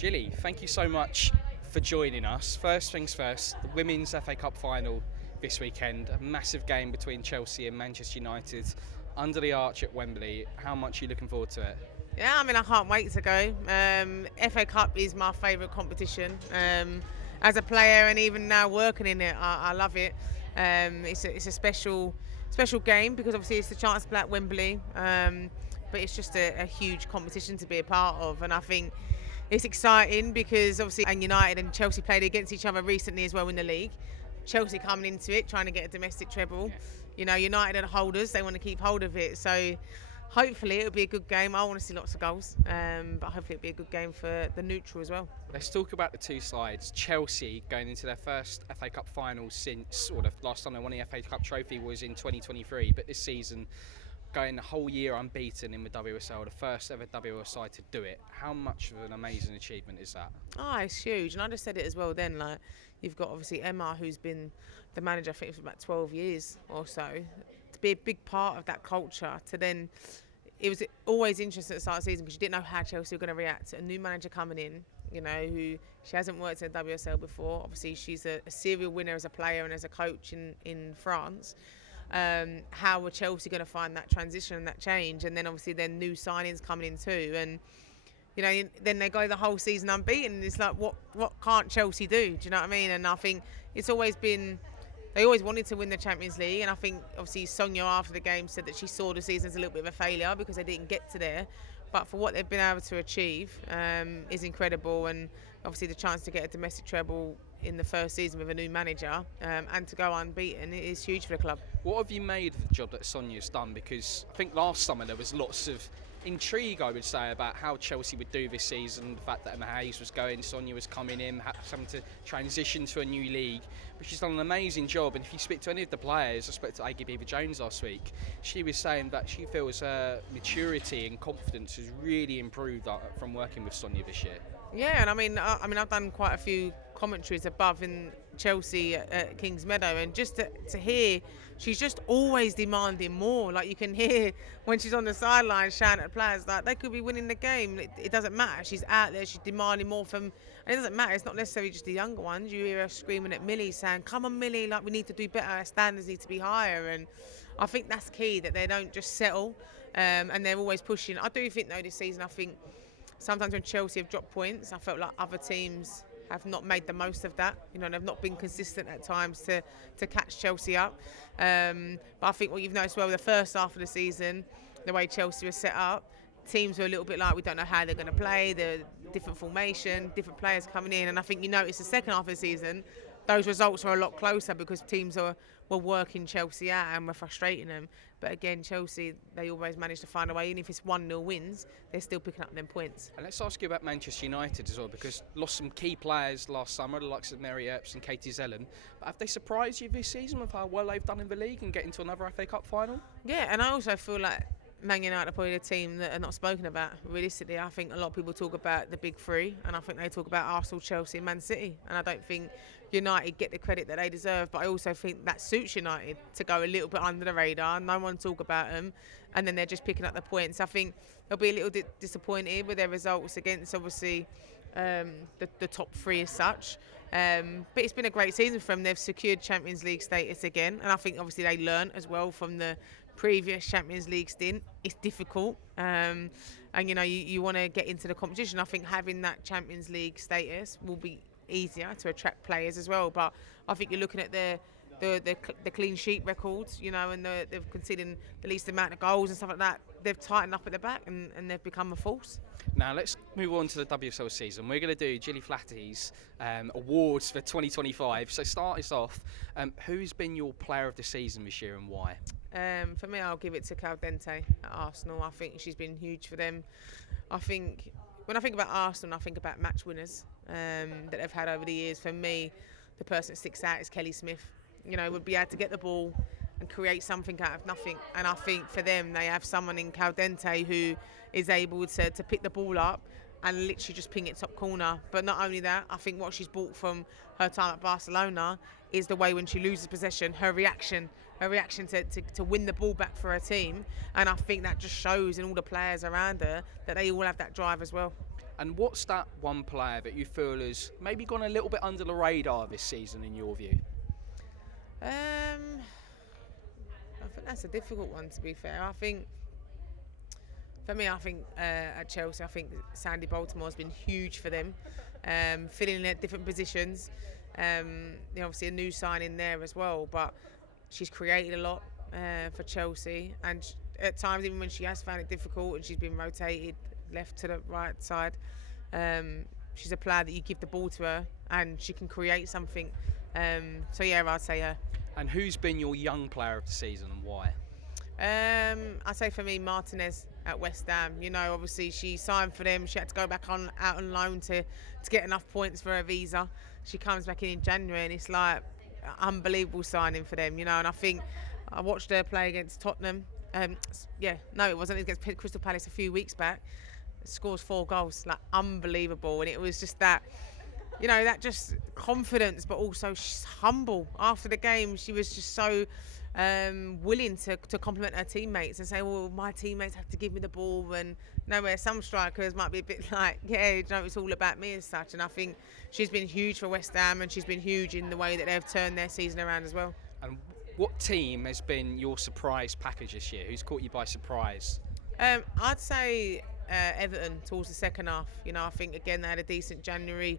Gilly, thank you so much for joining us. First things first, the Women's FA Cup final this weekend, a massive game between Chelsea and Manchester United under the arch at Wembley. How much are you looking forward to it? Yeah, I mean, I can't wait to go. FA Cup is my favourite competition. As a player and even now working in it, I love it. It's a special game because obviously it's the chance to play at Wembley. But it's just a huge competition to be a part of, and I think it's exciting because obviously and United and Chelsea played against each other recently as well in the league. Chelsea coming into it trying to get a domestic treble. Yeah. You know, United are the holders; they want to keep hold of it. So hopefully it'll be a good game. I want to see lots of goals, but hopefully it'll be a good game for the neutral as well. Let's talk about the two sides. Chelsea going into their first FA Cup final since, or the last time they won the FA Cup trophy was in 2023, but this season going the whole year unbeaten in the WSL, the first ever WSL side to do it. How much of an amazing achievement is that? Oh, it's huge, and I just said it as well then, like, you've got obviously Emma, who's been the manager, I think, for about 12 years or so, to be a big part of that culture, to then, it was always interesting at the start of the season because you didn't know how Chelsea were going to react. A new manager coming in, you know, who she hasn't worked in the WSL before. Obviously, she's a serial winner as a player and as a coach in France. How were Chelsea going to find that transition and that change? And then obviously then new signings coming in too. And, you know, then they go the whole season unbeaten. And it's like, what can't Chelsea do? Do you know what I mean? And I think it's always been, they always wanted to win the Champions League. And I think obviously Sonia after the game said that she saw the season as a little bit of a failure because they didn't get to there. But for what they've been able to achieve is incredible. And obviously the chance to get a domestic treble in the first season with a new manager and to go unbeaten is huge for the club. What have you made of the job that Sonia's done? Because I think last summer there was lots of intrigue, I would say, about how Chelsea would do this season. The fact that Emma Hayes was going, Sonia was coming in, having to transition to a new league. But she's done an amazing job. And if you speak to any of the players, I spoke to Aggie Beaver-Jones last week, she was saying that she feels her maturity and confidence has really improved from working with Sonia this year. Yeah, and I mean, I've done quite a few commentaries above in Chelsea at Kings Meadow, and just to hear, she's just always demanding more. Like you can hear when she's on the sideline shouting at players, like they could be winning the game. It doesn't matter. She's out there. She's demanding more from. And it doesn't matter. It's not necessarily just the younger ones. You hear her screaming at Millie, saying, "Come on, Millie! Like we need to do better. Our standards need to be higher." And I think that's key, that they don't just settle, and they're always pushing. I do think though this season, I think sometimes when Chelsea have dropped points, I felt like other teams have not made the most of that. You know, they've not been consistent at times to catch Chelsea up. But I think what you've noticed well, the first half of the season, the way Chelsea was set up, teams were a little bit like, we don't know how they're going to play, the different formation, different players coming in. And I think you notice the second half of the season, those results are a lot closer because teams were working Chelsea out and were frustrating them. But again, Chelsea, they always manage to find a way. Even if it's 1-0 wins, they're still picking up them points. And let's ask you about Manchester United as well, because lost some key players last summer, the likes of Mary Earps and Katie Zellen. But have they surprised you this season with how well they've done in the league and getting to another FA Cup final? Yeah, and I also feel like Man United are probably the team that are not spoken about. Realistically, I think a lot of people talk about the big three, and I think they talk about Arsenal, Chelsea and Man City. And I don't think United get the credit that they deserve, but I also think that suits United to go a little bit under the radar. No one talk about them, and then they're just picking up the points. I think they'll be a little disappointed with their results against, obviously, the top three as such. But it's been a great season for them. They've secured Champions League status again, and I think obviously they learned as well from the previous Champions League stint. It's difficult, and you know you want to get into the competition. I think having that Champions League status will be easier to attract players as well. But I think you're looking at the clean sheet records, you know, and they've conceded the least amount of goals and stuff like that. They've tightened up at the back and they've become a force. Now let's move on to the WSL season. We're going to do Gilly Flaherty's awards for 2025. So start us off. Who's been your player of the season this year and why? For me, I'll give it to Caldente at Arsenal. I think she's been huge for them. I think when I think about Arsenal, I think about match winners that they've had over the years. For me, the person that sticks out is Kelly Smith. You know, would be able to get the ball and create something out of nothing. And I think for them, they have someone in Caldente who is able to pick the ball up and literally just ping it top corner. But not only that, I think what she's brought from her time at Barcelona is the way when she loses possession, her reaction to win the ball back for her team. And I think that just shows in all the players around her that they all have that drive as well. And what's that one player that you feel has maybe gone a little bit under the radar this season in your view? I think that's a difficult one, to be fair. I think, for me, at Chelsea, I think Sandy Baltimore has been huge for them, filling in at different positions. Obviously a new signing there as well, but she's created a lot for Chelsea, and at times, even when she has found it difficult and she's been rotated left to the right side, she's a player that you give the ball to her and she can create something. So yeah, I'd say her. And who's been your young player of the season and why? I'd say for me, Martinez at West Ham. Obviously she signed for them. She had to go back out on loan to get enough points for her visa. She comes back in January and it's like unbelievable signing for them. And I think I watched her play against Tottenham. It wasn't. It was against Crystal Palace a few weeks back. Scores 4 goals, like unbelievable. And it was just that, that just confidence, but also she's humble. After the game, she was just so willing to compliment her teammates and say, well, my teammates have to give me the ball, and where some strikers might be a bit like, it's all about me as such. And I think she's been huge for West Ham, and she's been huge in the way that they've turned their season around as well. And what team has been your surprise package this year? Who's caught you by surprise? I'd say Everton towards the second half. I think again they had a decent January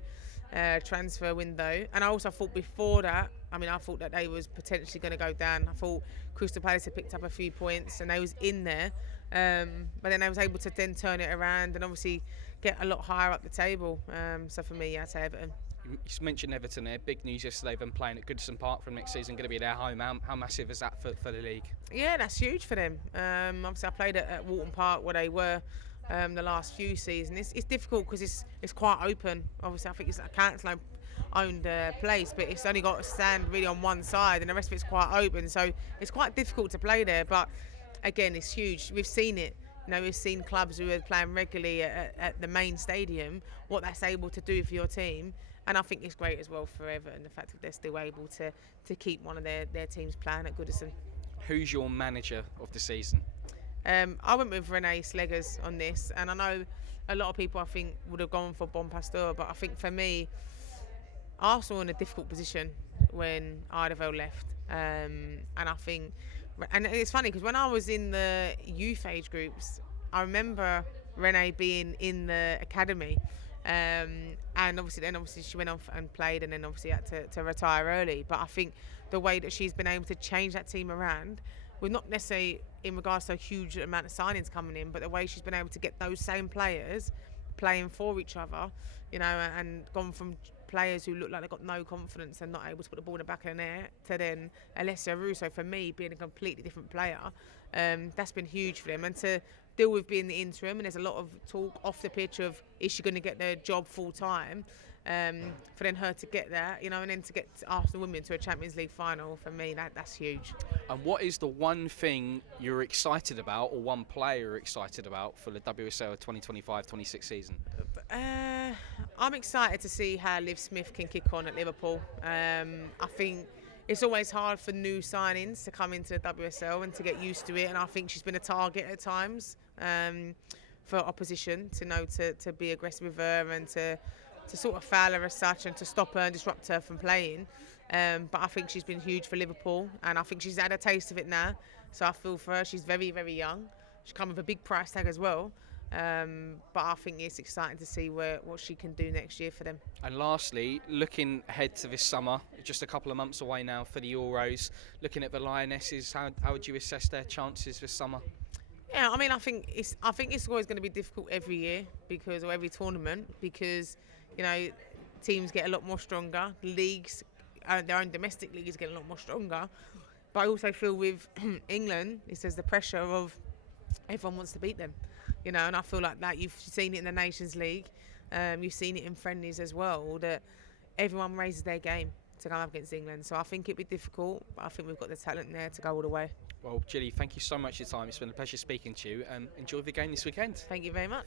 transfer window, and I also thought before that, I thought that they was potentially going to go down. I thought Crystal Palace had picked up a few points and they was in there, but then they was able to then turn it around and obviously get a lot higher up the table. So for me, I'd say Everton. You just mentioned Everton there. Big news yesterday, them playing at Goodison Park from next season, going to be their home. How massive is that for the league? Yeah, that's huge for them. Obviously, I played at Walton Park where they were the last few seasons. It's difficult because it's quite open. Obviously, I think it's a council-owned place, but it's only got a stand really on one side and the rest of it's quite open. So it's quite difficult to play there. But again, it's huge. We've seen it. We've seen clubs who are playing regularly at the main stadium, what that's able to do for your team. And I think it's great as well for Everton, the fact that they're still able to keep one of their teams playing at Goodison. Who's your manager of the season? I went with Renee Sleggers on this, and I know a lot of people I think would have gone for Bon Pastor, but I think for me, Arsenal were in a difficult position when Ardeville left, and I think, and it's funny because when I was in the youth age groups, I remember Renee being in the academy. And obviously she went off and played, and then obviously had to retire early. But I think the way that she's been able to change that team around, with not necessarily in regards to a huge amount of signings coming in, but the way she's been able to get those same players playing for each other, and gone from players who look like they've got no confidence and not able to put the ball in the back of the net to then Alessia Russo, for me, being a completely different player. That's been huge for them. And to deal with being the interim, and there's a lot of talk off the pitch of is she going to get their job full time, for then her to get that, and then to get Arsenal women to a Champions League final, for me that's huge. And what is the one thing you're excited about, or one player you're excited about for the WSL 2025-26 season? I'm excited to see how Liv Smith can kick on at Liverpool. I think it's always hard for new signings to come into the WSL and to get used to it, and I think she's been a target at times for opposition to be aggressive with her and to sort of foul her as such and to stop her and disrupt her from playing. But I think she's been huge for Liverpool, and I think she's had a taste of it now. So I feel for her. She's very, very young. She's come with a big price tag as well. But I think it's exciting to see what she can do next year for them. And lastly, looking ahead to this summer, just a couple of months away now for the Euros, looking at the Lionesses, how would you assess their chances this summer? Yeah, I think it's always going to be difficult every year or every tournament because teams get a lot more stronger. Leagues, their own domestic leagues get a lot more stronger. But I also feel with England, there's the pressure of everyone wants to beat them. And I feel like that you've seen it in the Nations League, you've seen it in friendlies as well, that everyone raises their game to come up against England. So I think it'd be difficult, but I think we've got the talent there to go all the way. Well, Gilly, thank you so much for your time. It's been a pleasure speaking to you. Enjoy the game this weekend. Thank you very much.